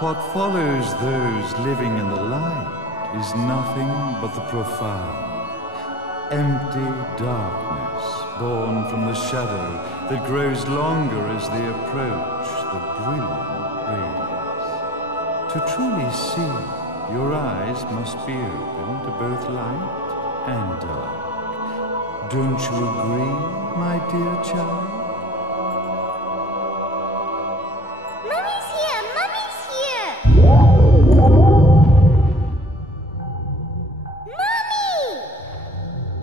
What follows those living in the light is nothing but the profound, empty darkness born from the shadow that grows longer as they approach the brilliant rays. To truly see, your eyes must be open to both light and dark. Don't you agree, my dear child?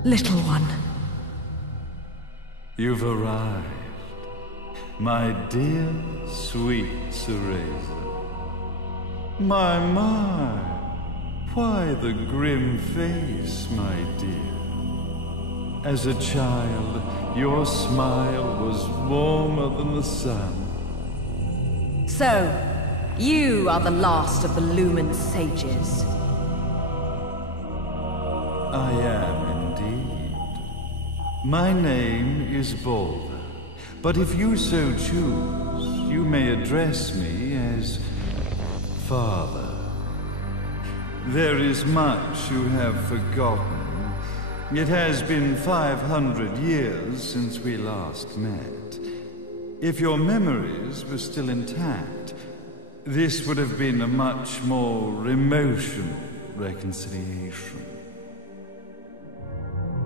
Little one. You've arrived, my dear, sweet Cereza. My, why the grim face, my dear? As a child, your smile was warmer than the sun. So, you are the last of the Lumen sages. I am indeed. My name is Balder, but if you so choose, you may address me as Father. There is much you have forgotten. It has been 500 years since we last met. If your memories were still intact, this would have been a much more emotional reconciliation.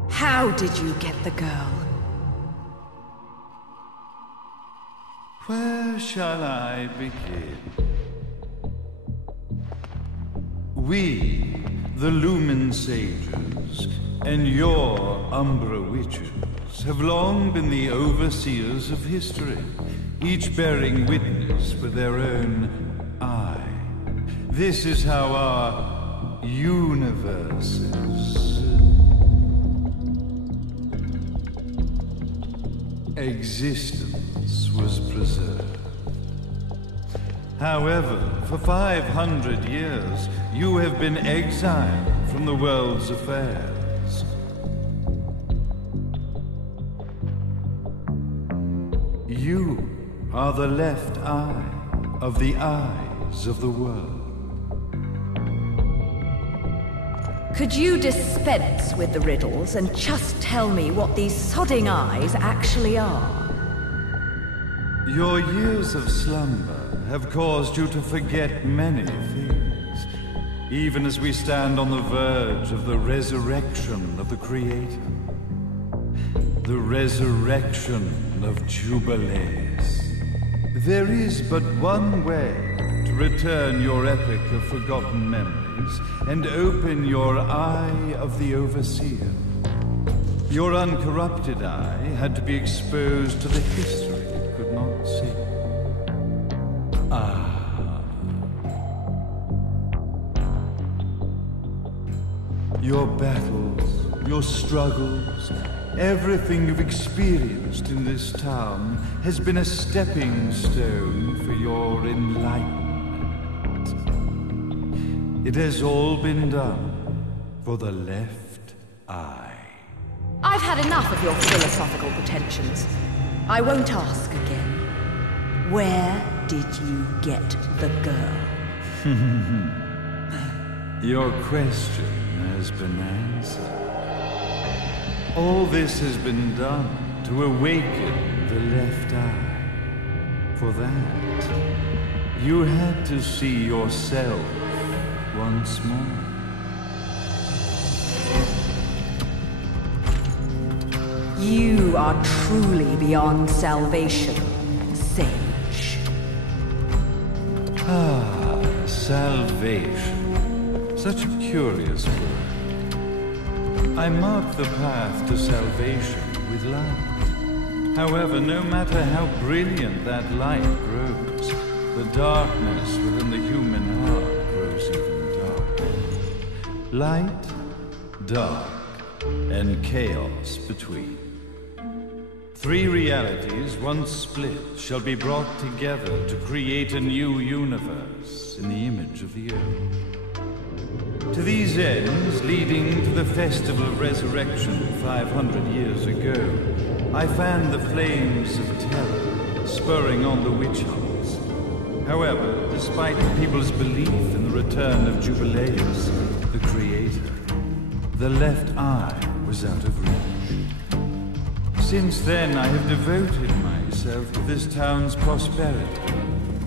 How did you get the girl? Where shall I begin? We, the Lumen sages, and your Umbra witches, have long been the overseers of history, each bearing witness with their own eye. This is how our universes existence was preserved. However, for 500 years, you have been exiled from the world's affairs. You are the left eye of the eyes of the world. Could you dispense with the riddles and just tell me what these sodding eyes actually are? Your years of slumber have caused you to forget many things, even as we stand on the verge of the resurrection of the Creator. The resurrection of Jubilees. There is but one way to return your epic of forgotten memories and open your eye of the Overseer. Your uncorrupted eye had to be exposed to the history it could not see. Your battles, your struggles, everything you've experienced in this town has been a stepping stone for your enlightenment. It has all been done for the left eye. I've had enough of your philosophical pretensions. I won't ask again. Where did you get the girl? Your question has been answered. All this has been done to awaken the left eye. For that, you had to see yourself once more. You are truly beyond salvation, sage. Salvation. Such a curious word. I mark the path to salvation with light. However, no matter how brilliant that light grows, the darkness within the human heart grows even darker. Light, dark, and chaos between. 3 realities, once split, shall be brought together to create a new universe in the image of the Earth. To these ends, leading to the Festival of Resurrection 500 years ago, I fanned the flames of terror, spurring on the witch hunts. However, despite the people's belief in the return of Jubileus, the Creator, the left eye was out of reach. Since then, I have devoted myself to this town's prosperity,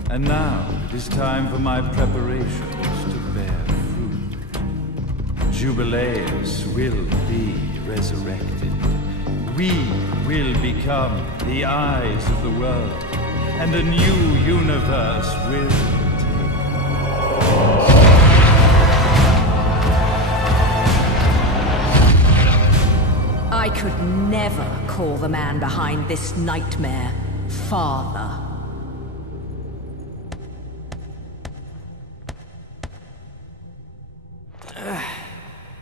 and now it is time for my preparations to bear fruit. Jubileus will be resurrected. We will become the eyes of the world, and a new universe will I could never call the man behind this nightmare father.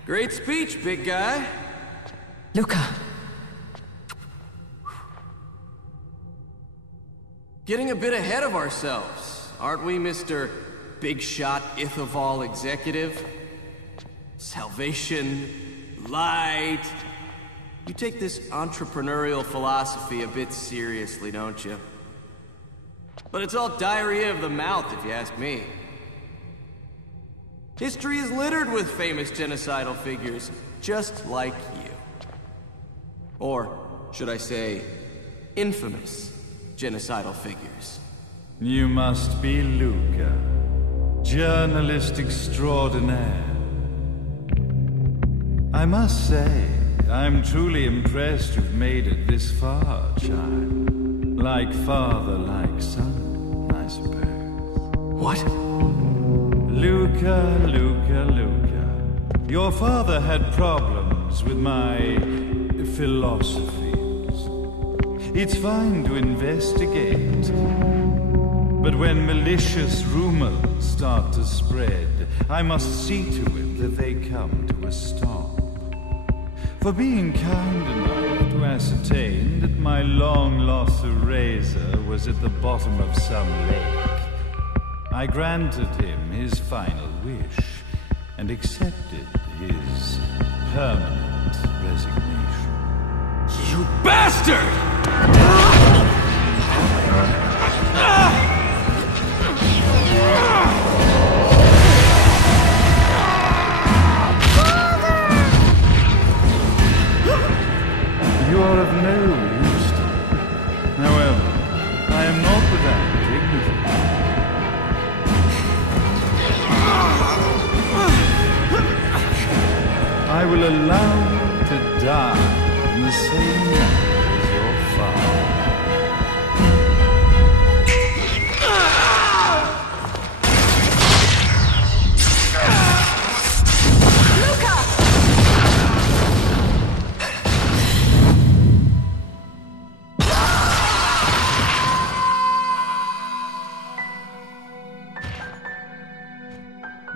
Great speech, big guy. Luca. Getting a bit ahead of ourselves, aren't we, Mr. Big Shot Ithoval Executive? Salvation, light. You take this entrepreneurial philosophy a bit seriously, don't you? But it's all diarrhea of the mouth, if you ask me. History is littered with famous genocidal figures, just like you. Or, should I say, infamous genocidal figures. You must be Luca, journalist extraordinaire. I must say, I'm truly impressed you've made it this far, child. Like father, like son, I suppose. What? Luca, Luca, Luca. Your father had problems with my philosophies. It's fine to investigate, but when malicious rumors start to spread, I must see to it that they come to a stop. For being kind enough to ascertain that my long-lost eraser was at the bottom of some lake, I granted him his final wish and accepted his permanent resignation. You bastard! You are of no use to me. However, I am not without dignity. I will allow you to die in the same manner as your father.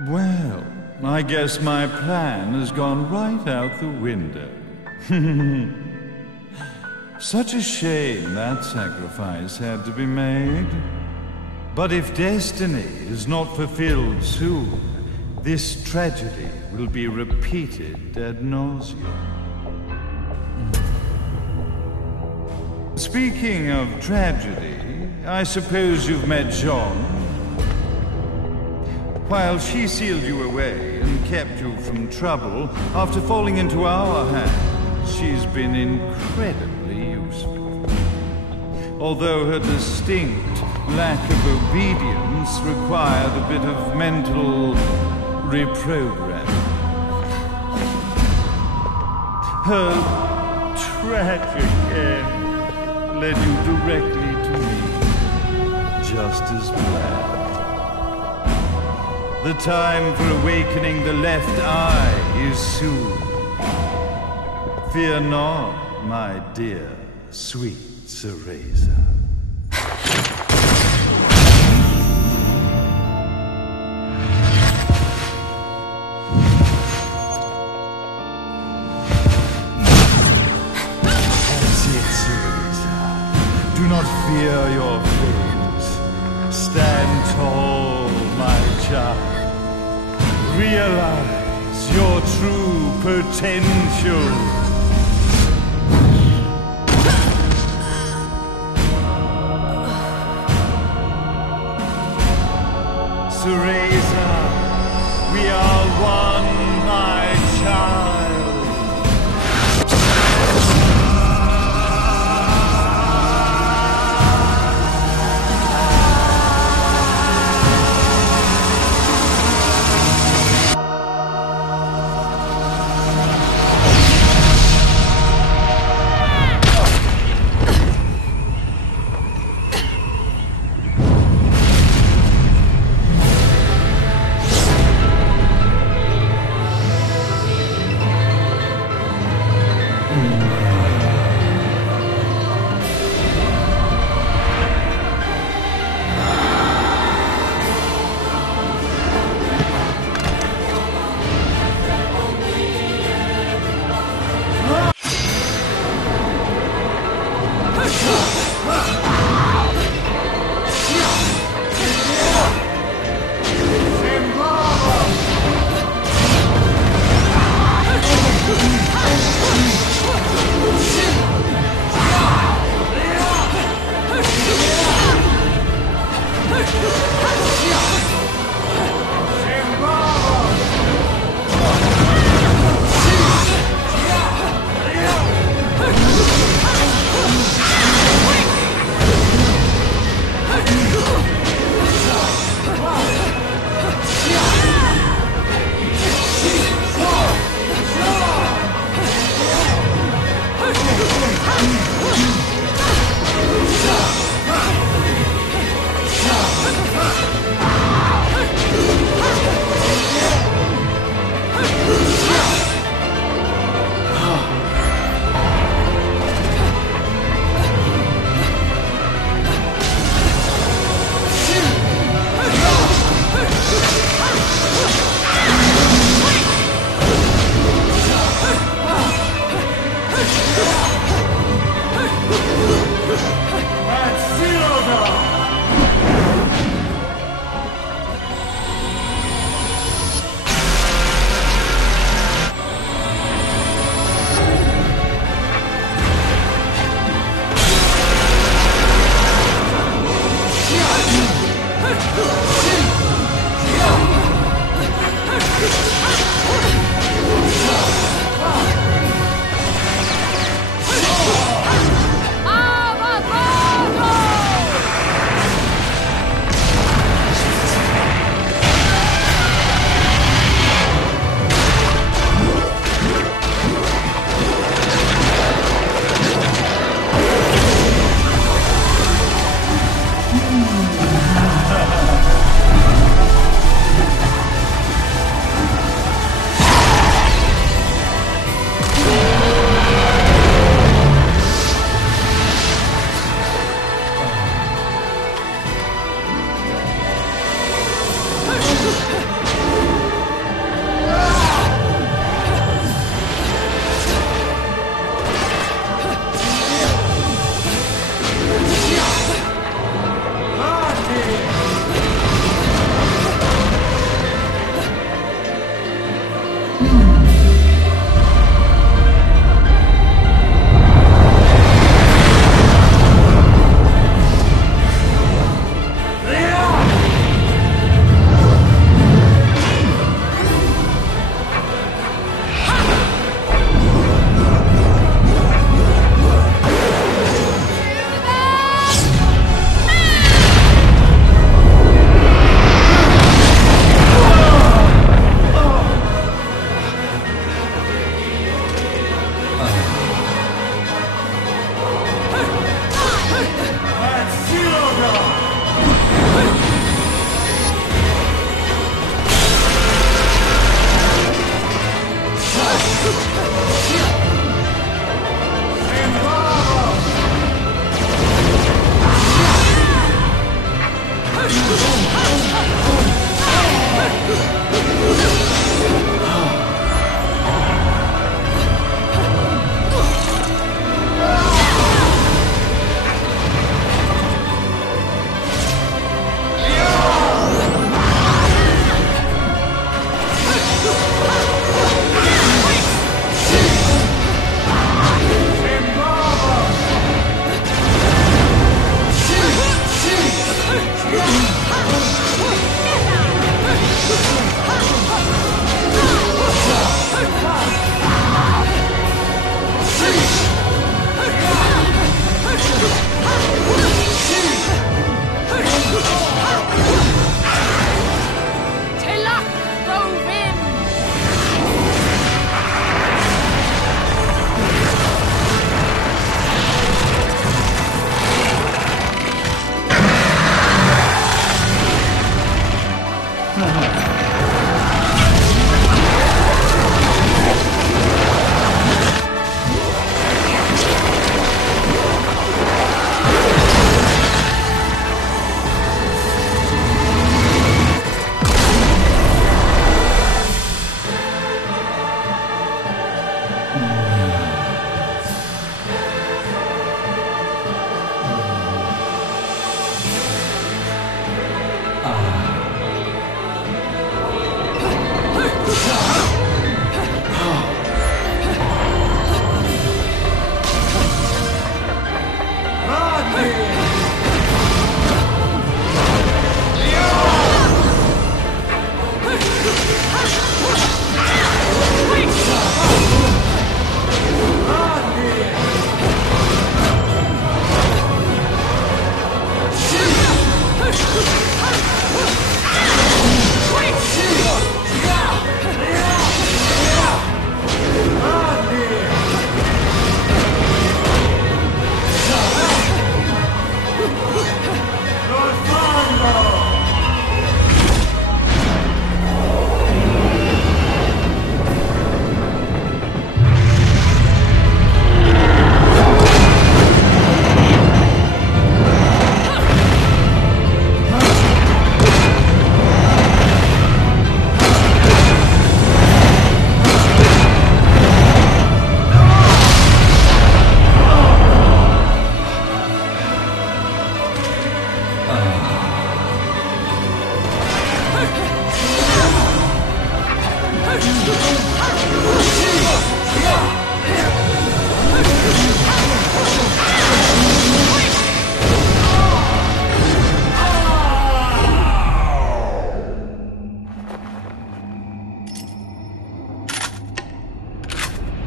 Well, I guess my plan has gone right out the window. Such a shame that sacrifice had to be made. But if destiny is not fulfilled soon, this tragedy will be repeated ad nauseum. Speaking of tragedy, I suppose you've met Jean. While she sealed you away and kept you from trouble, after falling into our hands, she's been incredibly useful. Although her distinct lack of obedience required a bit of mental reprogramming. Her tragic end led you directly to me, just as planned. The time for awakening the left eye is soon. Fear not, my dear, sweet Cereza. That's it, Cereza. fear your fate. Stand tall, my child. Realize your true potential. Cereza, we are one, my child.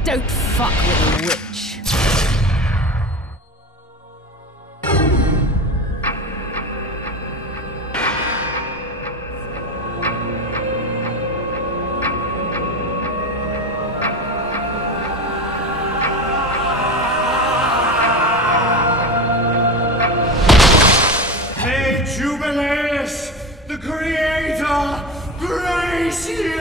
Don't fuck with a witch. The Creator, grace you!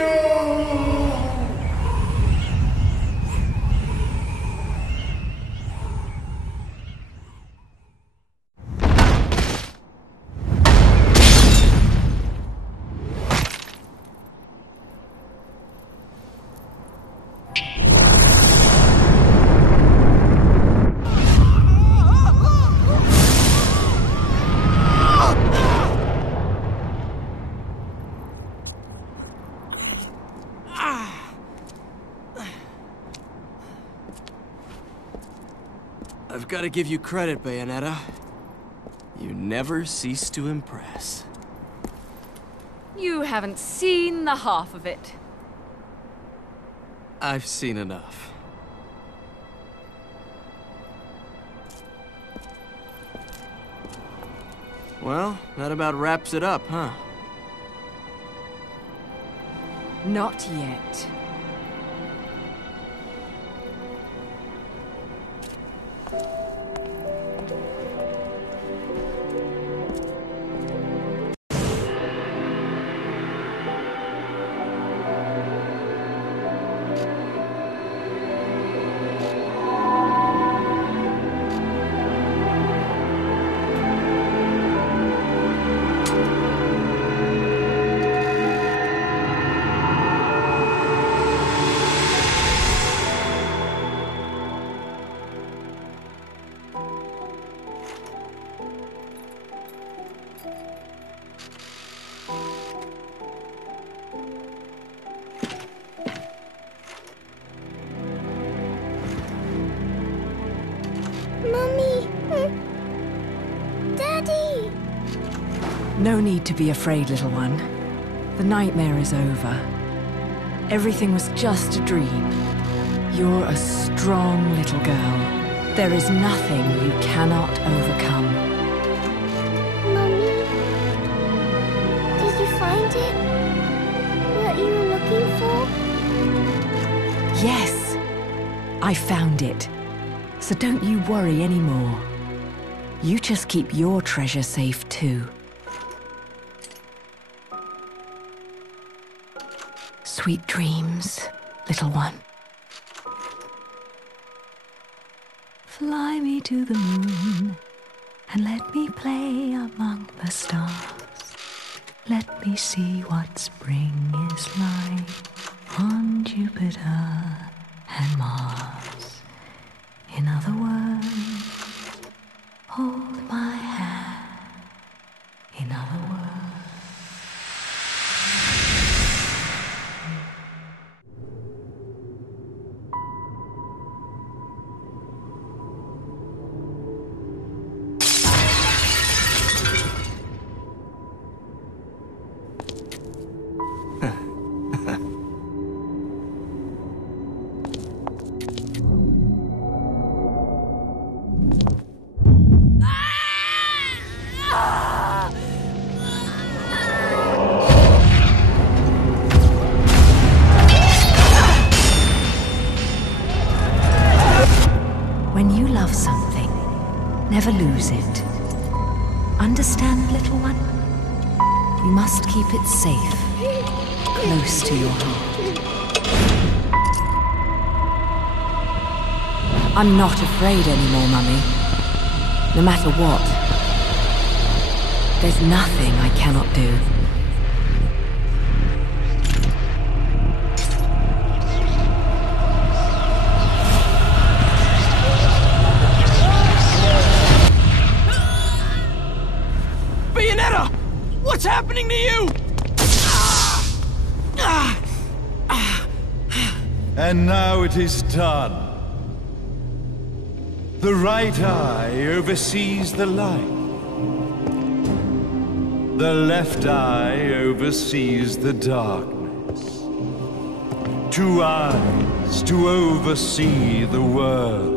I've got to give you credit, Bayonetta. You never cease to impress. You haven't seen the half of it. I've seen enough. Well, that about wraps it up, huh? Not yet. Mommy! Daddy! No need to be afraid, little one. The nightmare is over. Everything was just a dream. You're a strong little girl. There is nothing you cannot overcome. Mommy? Did you find it? What you were looking for? Yes, I found it. So don't you worry anymore. You just keep your treasure safe too. Sweet dreams, little one. Fly me to the moon and let me play among the stars. Let me see what spring is like on Jupiter and Mars. In other words, hold my hand. In other words. When you love something, never lose it. Understand, little one? You must keep it safe, close to your heart. I'm not afraid anymore, Mummy. No matter what. There's nothing I cannot do. Bayonetta! What's happening to you? And now it is done. The right eye oversees the light. The left eye oversees the darkness. 2 eyes to oversee the world.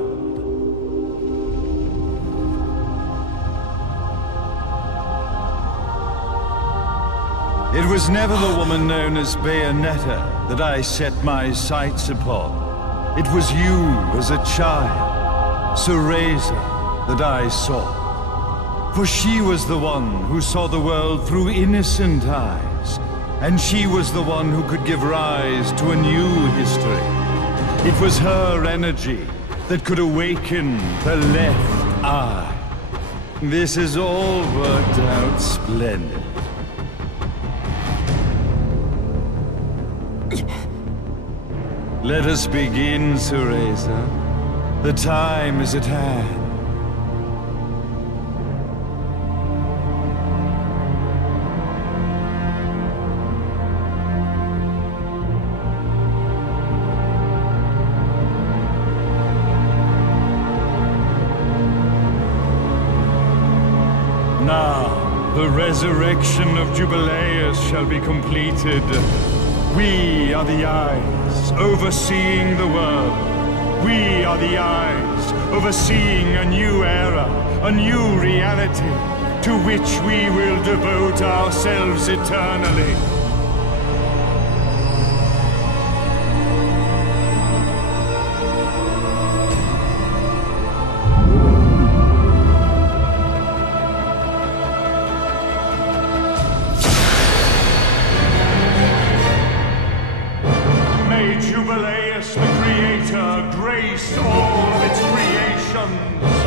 It was never the woman known as Bayonetta that I set my sights upon. It was you as a child, Cereza, that I saw. For she was the one who saw the world through innocent eyes, and she was the one who could give rise to a new history. It was her energy that could awaken the left eye. This has all worked out splendid. Let us begin, Cereza. The time is at hand. Now, the resurrection of Jubileus shall be completed. We are the eyes overseeing the world. We are the eyes overseeing a new era, a new reality, to which we will devote ourselves eternally. Jubileus, the Creator, grace all of its creations.